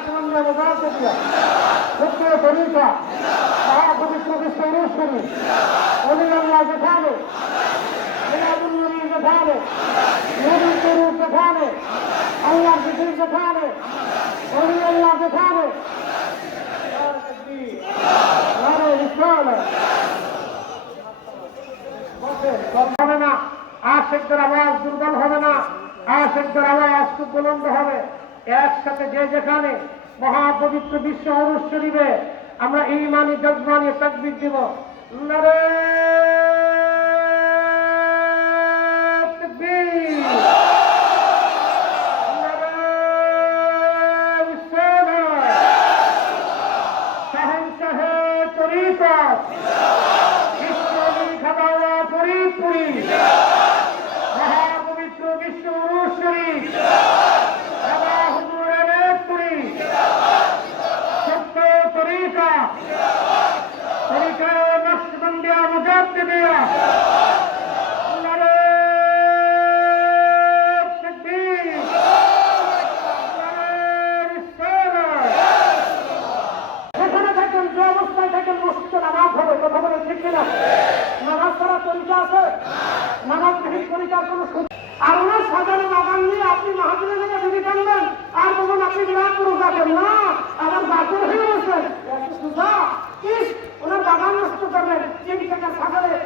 নকশবন্দিয়া মুজাহিদিয়া সক্রিয় তরিকা মহা পবিত্র বিশ্ব অনুষ্ঠনী অলিয়াল্লাহ যেখানে মিলাদুল নবী যেখানে নবীর তরুণ যেখানে আল্লাহ জিকির যেখানে অলিয়াল্লাহ যেখানে নারে রিসালা হবে। না আশেকদের আওয়াজ দুর্বল হবে না আশেকদের আওয়াজ বুলন্দ হবে একসাথে যে যেখানে মহাপবিত্র বিশ্ব অনুষ্ঠ দিবে। আমরা ইমানি যজমানি তকবির দিব। নারে মহাপবিত্র বিশ্ব বাবা তরিকার কোনো সুযোগ আর ওনার সাজানো বাগান নিয়ে আপনি মাহাজুরের থেকে বিধি টানবেন আর বলুন আপনি বিরাট পুরো যাবেন না আমার বাকুর তিন টাকা সাগরে